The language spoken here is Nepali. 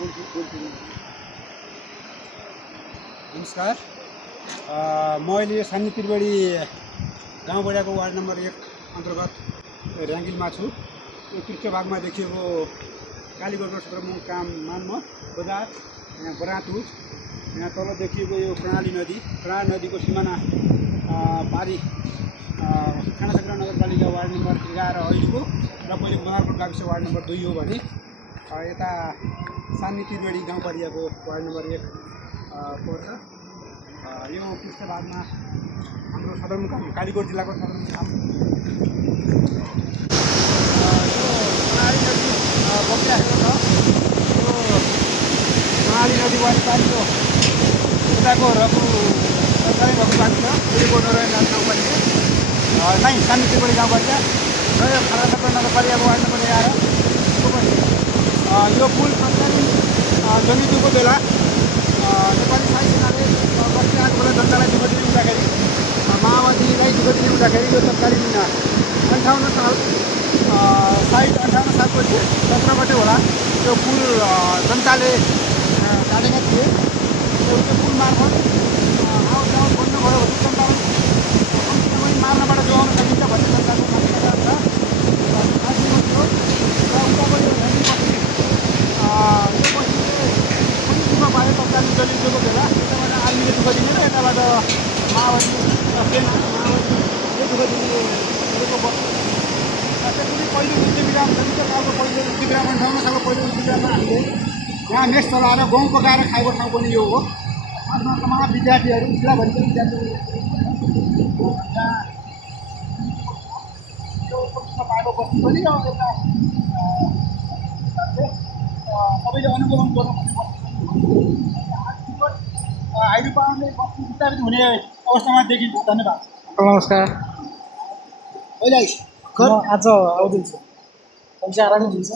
नमस्कार। म अहिले सानी त्रिवेणी गाउँबडाको वार्ड नम्बर 1 अन्तर्गत र्याङ्गिलमा छु। यो पृष्ठ भागमा देखिएको कालीगढको सदरमुकाम काम मान्म बजार, यहाँ बरातु, यहाँ तल देखिएको यो प्रणाली नदीको सिमाना पारी खानासक्रा नगरपालिका वार्ड नम्बर 11 अहिलेको र पहिले मनारकोट गाविस वार्ड नम्बर 2 हो भने यता सानी त्रिवेणी गाउँपालिकाको वार्ड नम्बर 1 पर्छ। यो पृष्ठ भागमा हाम्रो सदरमुकाम कालीगढ जिल्लाको सदरमुकाम यो प्रणाली नदी बगिरहेको छ। यो प्रणाली नदी वरिपरिको उताको रघु सरकारी भएको बाटो छ। यो नारायण गाउँपालिका नै सानी त्रिवेणी गाउँपालिका र यो खानासक्रा नगरपालिकाको वार्ड नम्बर 11 यो पुल सरकारी जमिनको बेला नेपाली साई सेनाले बस्ती आएको बेला जनतालाई दुःख दिने हुँदाखेरि माओवादीलाई दुःख दिने हुँदाखेरि यो तत्कालीन 58 साल सायद 58 सालपछि 17 गते होला त्यो पुल जनताले काटेका थिए। त्यो पुल मार्फत आउट जाउट बन्नुभयो भने जनतालाई कमसेकम मार्नबाट जोगाउन सकिन्छ भन्ने जनताको मान्यता छ। थियो र उताको यो बस्ती पायो तत्कालीन दलितको बेला यताबाट आर्मीले दुःख दिने र यताबाट माओवादी सेनाले दुःख दिने गरेको बस्ती। त्यसपछि पहिलो युद्धविराम सङ्घको पहिलो युद्धविराम 58 सालको पहिलो युद्धविराममा हामीले यहाँ मेस चलाएर गहुँ पकाएर खाएको ठाउँ पनि यो हो। आफ्नो तमाम विद्यार्थीहरू जिल्लाभरिका विद्यार्थीहरू पाएको बस्ती पनि एउटा सबैले अनुगमन गर्नु आइडी पाउने बस्ती विस्तारित हुने अवस्थामा देखिन्छ। धन्यवाद। नमस्कार। अहिले आज आउँदैछु। आरामै हुन्छ।